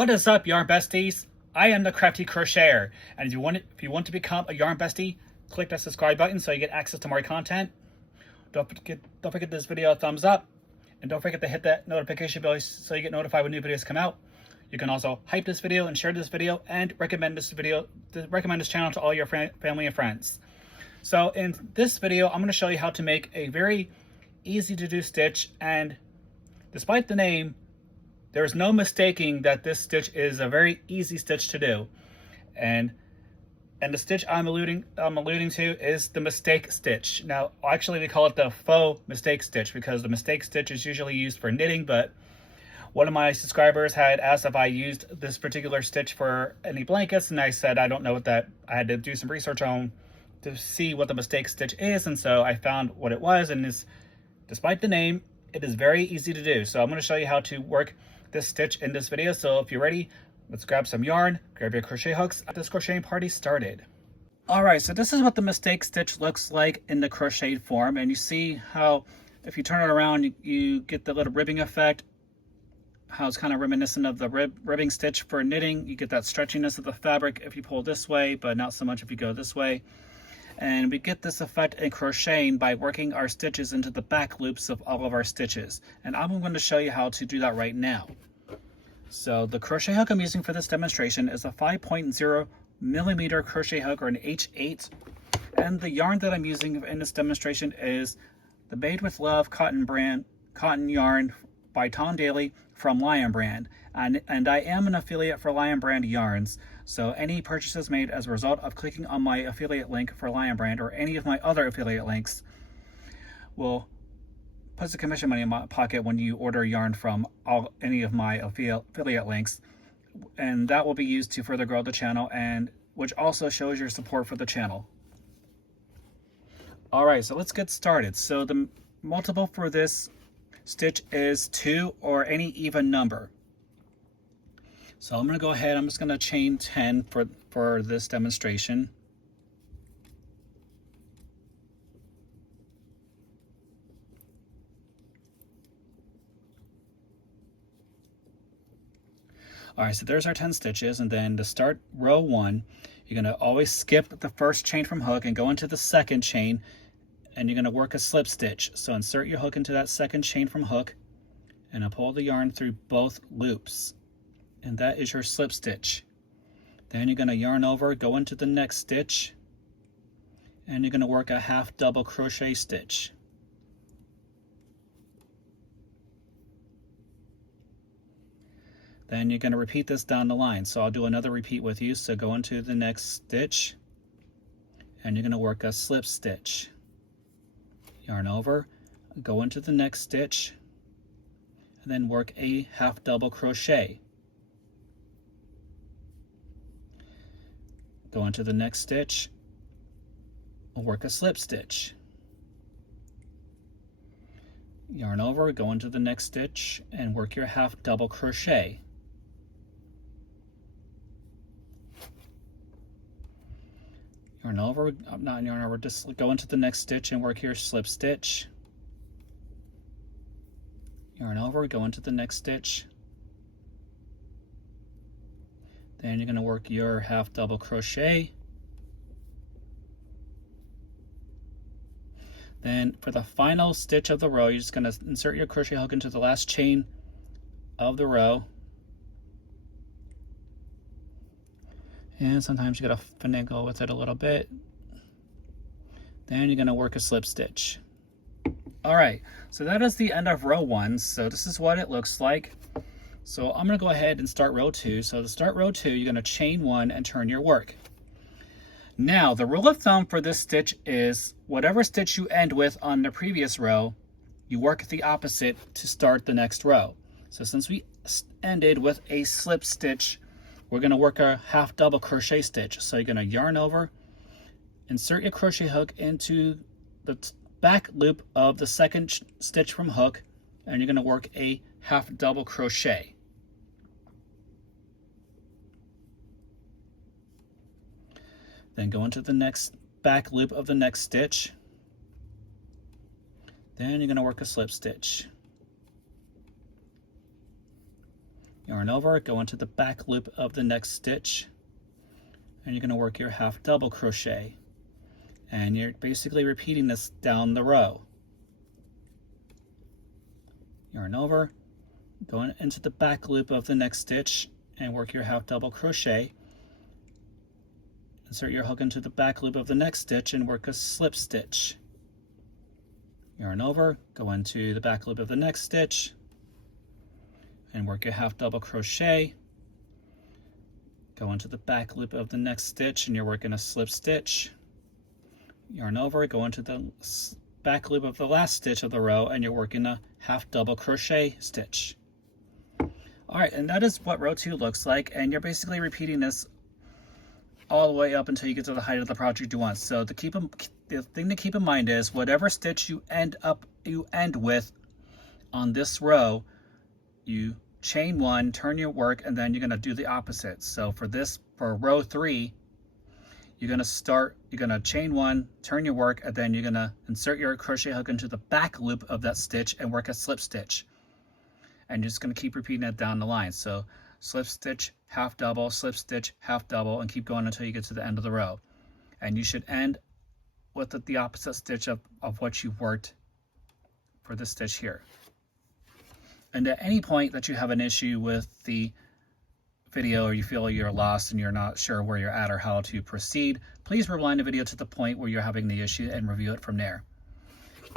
What is up, yarn besties? I am the Crafty Crocheter, and if you want to become a yarn bestie, click that subscribe button so you get access to more content. Don't forget this video a thumbs up, and don't forget to hit that notification bell so you get notified when new videos come out. You can also hype this video and share this video and recommend this channel to all your family and friends. So in this video, I'm going to show you how to make a very easy to do stitch, and despite the name, there's no mistaking that this stitch is a very easy stitch to do. And the stitch I'm alluding to is the mistake stitch. Now, actually they call it the faux mistake stitch because the mistake stitch is usually used for knitting, but one of my subscribers had asked if I used this particular stitch for any blankets, and I said I don't know what that, I had to do some research on to see what the mistake stitch is, and so I found what it was, and despite the name, it is very easy to do. So I'm going to show you how to work this stitch in this video. So if you're ready, let's grab some yarn, grab your crochet hooks, get this crocheting party started. Alright, so this is what the mistake stitch looks like in the crocheted form, and you see how if you turn it around you get the little ribbing effect, how it's kind of reminiscent of the ribbing stitch for knitting. You get that stretchiness of the fabric if you pull this way, but not so much if you go this way. And we get this effect in crocheting by working our stitches into the back loops of all of our stitches. And I'm going to show you how to do that right now. So the crochet hook I'm using for this demonstration is a 5.0 millimeter crochet hook, or an H8. And the yarn that I'm using in this demonstration is the Made with Love cotton yarn by Tom Daly from Lion Brand. And I am an affiliate for Lion Brand yarns, so any purchases made as a result of clicking on my affiliate link for Lion Brand or any of my other affiliate links will put the commission money in my pocket when you order yarn from any of my affiliate links, and that will be used to further grow the channel, and which also shows your support for the channel. Alright, so let's get started. So the multiple for this stitch is 2 or any even number. So I'm going to go ahead, I'm just going to chain 10 for this demonstration. Alright, so there's our 10 stitches, and then to start row 1, you're going to always skip the first chain from hook and go into the second chain, and you're going to work a slip stitch. So insert your hook into that second chain from hook, and I'll pull the yarn through both loops. And that is your slip stitch. Then you're going to yarn over, go into the next stitch, and you're going to work a half double crochet stitch. Then you're going to repeat this down the line. So I'll do another repeat with you. So go into the next stitch, and you're going to work a slip stitch. Yarn over, go into the next stitch, and then work a half double crochet. Go into the next stitch, work a slip stitch. Yarn over, go into the next stitch, and work your half double crochet. Yarn over, not yarn over, just go into the next stitch and work your slip stitch. Yarn over, go into the next stitch. Then you're going to work your half double crochet. Then for the final stitch of the row, you're just going to insert your crochet hook into the last chain of the row. And sometimes you got to finagle with it a little bit. Then you're going to work a slip stitch. Alright, so that is the end of row 1. So this is what it looks like. So I'm going to go ahead and start row 2. So to start row 2, you're going to chain 1 and turn your work. Now, the rule of thumb for this stitch is whatever stitch you end with on the previous row, you work the opposite to start the next row. So since we ended with a slip stitch, we're going to work a half double crochet stitch. So you're going to yarn over, insert your crochet hook into the back loop of the second stitch from hook, and you're going to work a half double crochet. Then go into the next back loop of the next stitch. Then you're going to work a slip stitch. Yarn over, go into the back loop of the next stitch, and you're going to work your half double crochet. And you're basically repeating this down the row. Yarn over, go into the back loop of the next stitch and work your half double crochet. Insert your hook into the back loop of the next stitch and work a slip stitch. Yarn over, go into the back loop of the next stitch and work your half double crochet. Go into the back loop of the next stitch and you're working a slip stitch. Yarn over, go into the back loop of the last stitch of the row and you're working a half double crochet stitch. All right, and that is what row 2 looks like, and you're basically repeating this all the way up until you get to the height of the project you want. So the thing to keep in mind is whatever stitch you end with on this row, you chain 1, turn your work, and then you're going to do the opposite. So for row 3, you're going to chain 1, turn your work, and then you're going to insert your crochet hook into the back loop of that stitch and work a slip stitch. And you're just going to keep repeating it down the line. So slip stitch, half double, slip stitch, half double, and keep going until you get to the end of the row. And you should end with the opposite stitch of what you worked for this stitch here. And at any point that you have an issue with the video or you feel you're lost and you're not sure where you're at or how to proceed, please rewind the video to the point where you're having the issue and review it from there.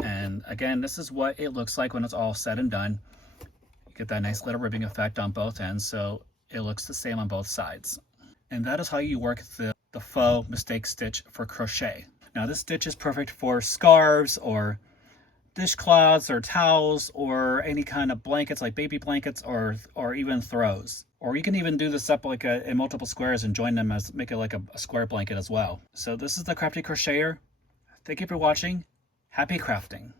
And again, this is what it looks like when it's all said and done. You get that nice little ribbing effect on both ends, so it looks the same on both sides. And that is how you work the faux mistake stitch for crochet. Now this stitch is perfect for scarves or dishcloths or towels or any kind of blankets like baby blankets or even throws. Or you can even do this up like in multiple squares and join them make it like a square blanket as well. So this is the Crafty Crocheter. Thank you for watching. Happy crafting.